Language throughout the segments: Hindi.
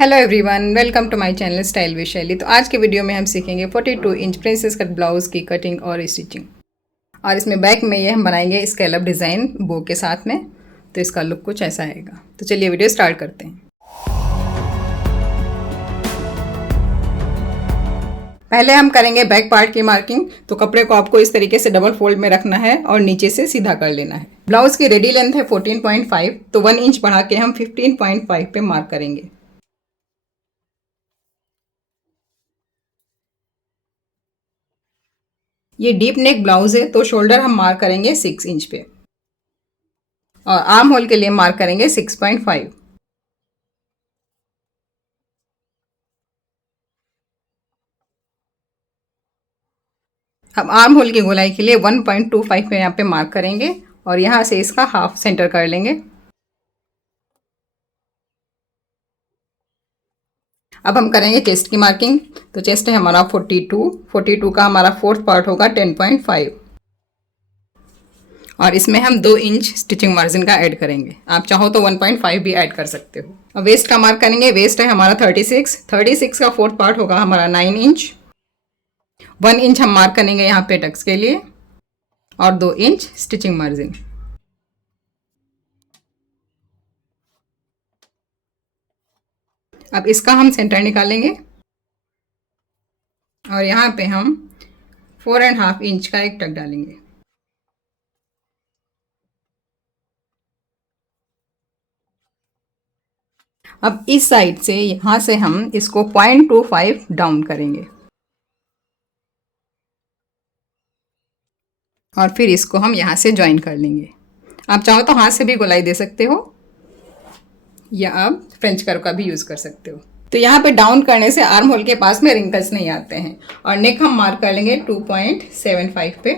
Hello everyone, welcome to my channel style with Shaili. तो आज के वीडियो में हम सीखेंगे 42 इंच प्रिंसेस कट ब्लाउज़ की कटिंग और स्टिचिंग। और इसमें बैक में ये हम बनाएंगे स्कैलप डिज़ाइन बो के साथ में। तो इसका लुक कुछ ऐसा आएगा। तो चलिए वीडियो स्टार्ट करते हैं। पहले हम करेंगे बैक पार्ट की मार्किंग। तो कपड़े को आपको इस तरीके से डबल फोल्ड में रखना है और नीचे से सीधा कर लेना है। ब्लाउज़ की रेडी लेंथ है 14.5, तो 1 इंच बढ़ा के हम 15.5 पे मार्क करेंगे। ये डीप नेक ब्लाउज है, तो शोल्डर हम मार्क करेंगे 6 इंच पे और आर्म होल के लिए मार्क करेंगे 6.5। अब आर्म होल की गोलाई के लिए 1.25 पे यहाँ पे मार्क करेंगे और यहाँ से इसका हाफ सेंटर कर लेंगे। अब हम करेंगे चेस्ट की मार्किंग। तो चेस्ट है हमारा 42 का हमारा फोर्थ पार्ट होगा 10.5 और इसमें हम 2 इंच स्टिचिंग मार्जिन का ऐड करेंगे। आप चाहो तो 1.5 भी ऐड कर सकते हो। अब वेस्ट का मार्क करेंगे। वेस्ट है हमारा 36 का फोर्थ पार्ट होगा हमारा 9 इंच। 1 इंच हम मार्क करेंगे यहाँ पे टक्स के लिए और 2 इंच स्टिचिंग मार्जिन। अब इसका हम सेंटर निकालेंगे और यहाँ पे हम 4.5 इंच का एक टक डालेंगे। अब इस साइड से यहाँ से हम इसको 0.25 डाउन करेंगे और फिर इसको हम यहाँ से ज्वाइन कर लेंगे। आप चाहो तो हाथ से भी गोलाई दे सकते हो या आप फ्रेंच कर्व का भी यूज़ कर सकते हो। तो यहाँ पे डाउन करने से आर्म होल के पास में रिंकल्स नहीं आते हैं। और नेक हम मार्क कर लेंगे 2.75 पे।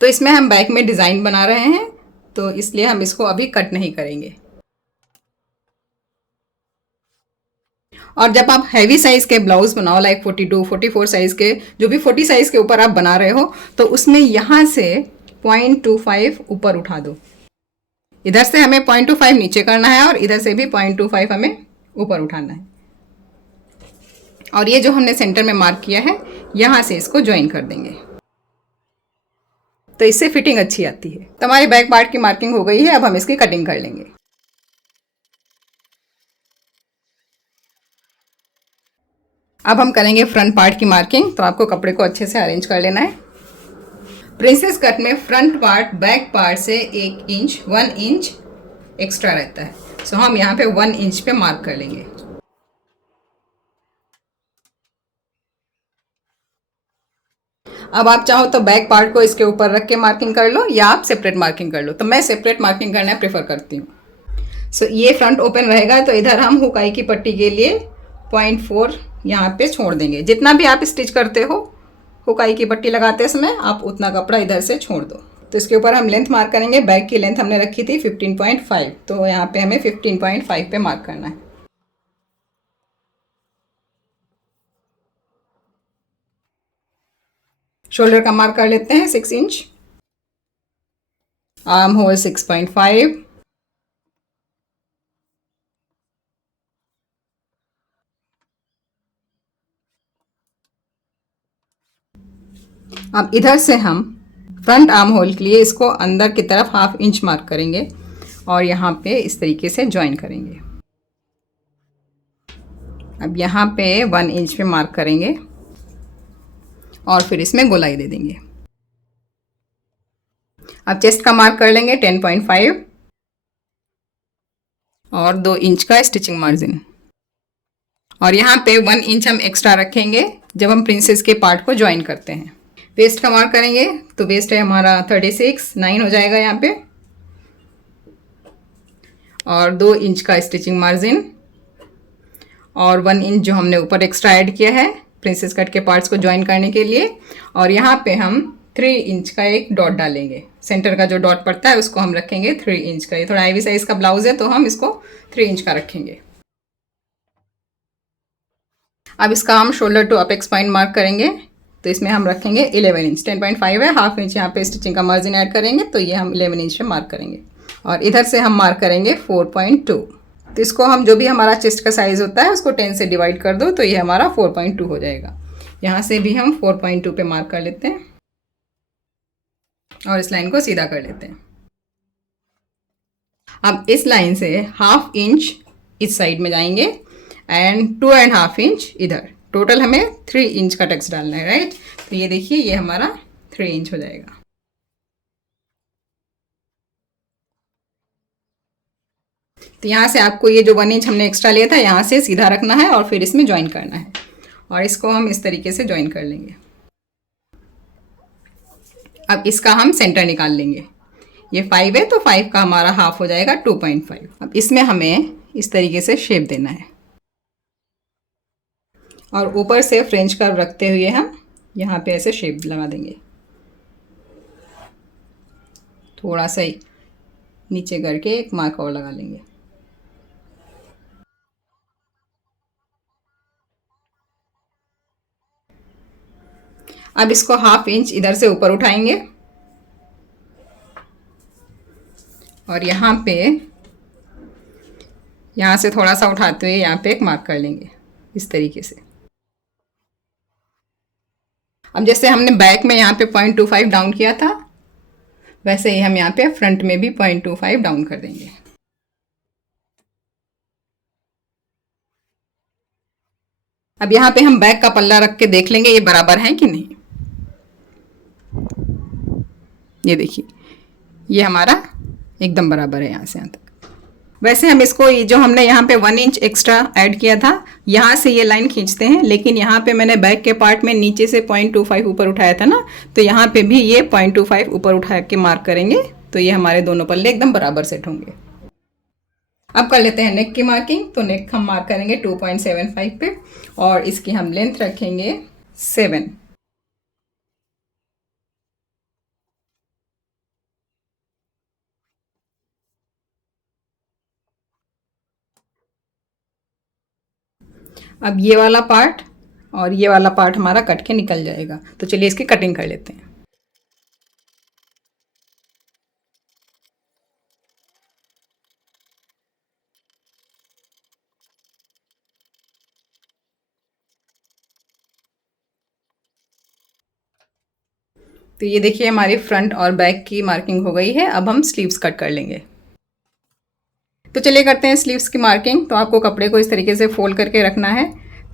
तो इसमें हम बैक में डिज़ाइन बना रहे हैं, तो इसलिए हम इसको अभी कट नहीं करेंगे। और जब आप हैवी साइज के ब्लाउज बनाओ, लाइक 42, 44 साइज के, जो भी 40 साइज के ऊपर आप बना रहे हो, तो उसमें यहाँ से 0.25 ऊपर उठा दो। इधर से हमें 0.25 नीचे करना है और इधर से भी 0.25 हमें ऊपर उठाना है। और ये जो हमने सेंटर में मार्क किया है, यहाँ से इसको ज्वाइन कर देंगे, तो इससे फिटिंग अच्छी आती है। तो हमारी बैक पार्ट की मार्किंग हो गई है। अब हम इसकी कटिंग कर लेंगे। अब हम करेंगे फ्रंट पार्ट की मार्किंग। तो आपको कपड़े को अच्छे से अरेंज कर लेना है। प्रिंसेस कट में फ्रंट पार्ट बैक पार्ट से 1 इंच एक्स्ट्रा रहता है। सो हम यहाँ पे 1 इंच पे मार्क कर लेंगे। अब आप चाहो तो बैक पार्ट को इसके ऊपर रख के मार्किंग कर लो या आप सेपरेट मार्किंग कर लो। तो मैं सेपरेट मार्किंग करना प्रेफर करती हूँ। सो ये फ्रंट ओपन रहेगा, तो इधर हम हुकाई की पट्टी के लिए 0.4 यहाँ पे छोड़ देंगे। जितना भी आप स्टिच करते हो, हुकाई की पट्टी लगाते समय आप उतना कपड़ा इधर से छोड़ दो। तो इसके ऊपर हम लेंथ मार्क करेंगे। बैक की लेंथ हमने रखी थी 15.5, तो यहाँ पे हमें 15.5 पे मार्क करना है। शोल्डर का मार्क कर लेते हैं 6 इंच। Arm hole 6.5। अब इधर से हम फ्रंट आर्म होल के लिए इसको अंदर की तरफ 1/2 इंच मार्क करेंगे और यहाँ पे इस तरीके से ज्वाइन करेंगे। अब यहाँ पे 1 इंच पे मार्क करेंगे और फिर इसमें गोलाई दे देंगे। अब चेस्ट का मार्क कर लेंगे 10.5 और 2 इंच का स्टिचिंग मार्जिन। और यहाँ पे 1 इंच हम एक्स्ट्रा रखेंगे जब हम प्रिंसेस के पार्ट को ज्वाइन करते हैं। वेस्ट का मार्क करेंगे। तो वेस्ट है हमारा 36.9 हो जाएगा यहाँ पे और 2 इंच का स्टिचिंग मार्जिन और 1 इंच जो हमने ऊपर एक्स्ट्रा ऐड किया है प्रिंसेस कट के पार्ट्स को ज्वाइन करने के लिए। और यहाँ पे हम 3 इंच का एक डॉट डालेंगे। सेंटर का जो डॉट पड़ता है उसको हम रखेंगे 3 इंच का। ये थोड़ा हैवी साइज का ब्लाउज है, तो हम इसको 3 इंच का रखेंगे। अब इसका हम shoulder to apex point mark करेंगे। तो इसमें हम रखेंगे 11 इंच। 10.5 है, 1/2 इंच यहाँ पे स्टिचिंग का मार्जिन ऐड करेंगे, तो ये हम 11 इंच पे मार्क करेंगे। और इधर से हम मार्क करेंगे 4.2। तो इसको हम जो भी हमारा चेस्ट का साइज़ होता है उसको 10 से डिवाइड कर दो तो ये हमारा 4.2 हो जाएगा। यहाँ से भी हम 4.2 पे मार्क कर लेते हैं और इस लाइन को सीधा कर लेते हैं। अब इस लाइन से 1/2 इंच इस साइड में जाएंगे एंड 2.5 इंच इधर। टोटल हमें 3 इंच का टक्स डालना है, राइट। तो ये देखिए ये हमारा 3 इंच हो जाएगा। तो यहाँ से आपको ये जो 1 इंच हमने एक्स्ट्रा लिया था यहाँ से सीधा रखना है और फिर इसमें ज्वाइन करना है और इसको हम इस तरीके से ज्वाइन कर लेंगे। अब इसका हम सेंटर निकाल लेंगे। ये 5 है तो 5 का हमारा हाफ हो जाएगा 2.5। अब इसमें हमें इस तरीके से शेप देना है और ऊपर से फ्रेंच कर्व रखते हुए हम यहाँ पे ऐसे शेप लगा देंगे। थोड़ा सा ही नीचे करके एक मार्क और लगा लेंगे। अब इसको 1/2 इंच इधर से ऊपर उठाएंगे और यहाँ से थोड़ा सा उठाते हुए यहाँ पे एक मार्क कर लेंगे इस तरीके से। अब जैसे हमने बैक में यहाँ पे 0.25 डाउन किया था वैसे ही हम यहाँ पे फ्रंट में भी 0.25 डाउन कर देंगे। अब यहाँ पे हम बैक का पल्ला रख के देख लेंगे ये बराबर है कि नहीं। ये देखिए ये हमारा एकदम बराबर है यहाँ से यहाँ तक। वैसे हम इसको जो हमने यहाँ पे 1 इंच एक्स्ट्रा ऐड किया था यहाँ से ये लाइन खींचते हैं, लेकिन यहाँ पे मैंने बैक के पार्ट में नीचे से 0.25 ऊपर उठाया था ना, तो यहाँ पे भी ये 0.25 ऊपर उठा के मार्क करेंगे तो ये हमारे दोनों पल्ले एकदम बराबर सेट होंगे। अब कर लेते हैं नेक की मार्किंग। तो नेक हम मार्क करेंगे 2.75 पे और इसकी हम लेंथ रखेंगे 7। अब ये वाला पार्ट और ये वाला पार्ट हमारा कट के निकल जाएगा। तो चलिए इसकी कटिंग कर लेते हैं। तो ये देखिए हमारी फ्रंट और बैक की मार्किंग हो गई है। अब हम स्लीव्स कट कर लेंगे। तो चलिए करते हैं स्लीव्स की मार्किंग। तो आपको कपड़े को इस तरीके से फोल्ड करके रखना है।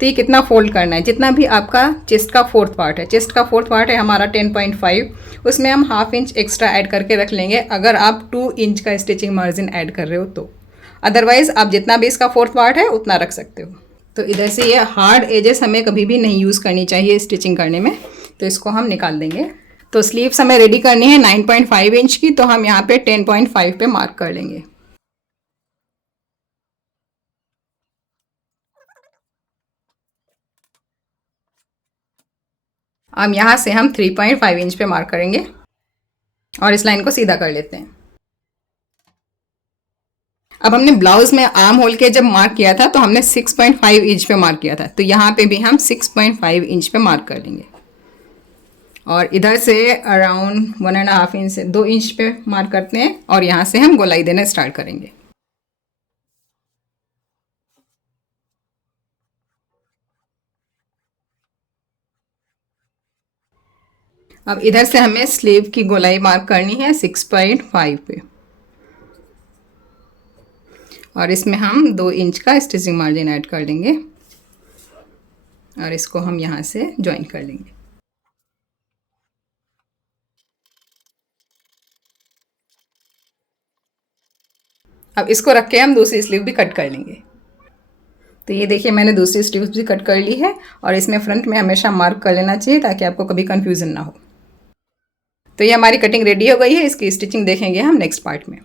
तो ये कितना फोल्ड करना है, जितना भी आपका चेस्ट का 4th पार्ट है, चेस्ट का 4th पार्ट है हमारा 10.5, उसमें हम 1/2 इंच एक्स्ट्रा ऐड करके रख लेंगे अगर आप 2 इंच का स्टिचिंग मार्जिन ऐड कर रहे हो तो। अदरवाइज आप जितना भी इसका 4th पार्ट है उतना रख सकते हो। तो इधर से ये हार्ड एजेस हमें कभी भी नहीं यूज़ करनी चाहिए स्टिचिंग करने में, तो इसको हम निकाल देंगे। तो स्लीव्स हमें रेडी करनी है 9.5 इंच की, तो हम यहाँ पे 10.5 पे मार्क कर लेंगे। अब यहाँ से हम 3.5 इंच पे मार्क करेंगे और इस लाइन को सीधा कर लेते हैं। अब हमने ब्लाउज में आर्म होल के जब मार्क किया था तो हमने 6.5 इंच पे मार्क किया था, तो यहाँ पे भी हम 6.5 इंच पे मार्क कर लेंगे और इधर से अराउंड 1.5 इंच से 2 इंच पे मार्क करते हैं और यहाँ से हम गोलाई देना स्टार्ट करेंगे। अब इधर से हमें स्लीव की गोलाई मार्क करनी है 6.5 पे और इसमें हम 2 इंच का स्टिचिंग मार्जिन ऐड कर लेंगे और इसको हम यहाँ से ज्वाइन कर लेंगे। अब इसको रख के हम दूसरी स्लीव भी कट कर लेंगे। तो ये देखिए मैंने दूसरी स्लीव भी कट कर ली है और इसमें फ्रंट में हमेशा मार्क कर लेना चाहिए ताकि आपको कभी कंफ्यूजन ना हो। तो ये हमारी कटिंग रेडी हो गई है, इसकी स्टिचिंग देखेंगे हम नेक्स्ट पार्ट में।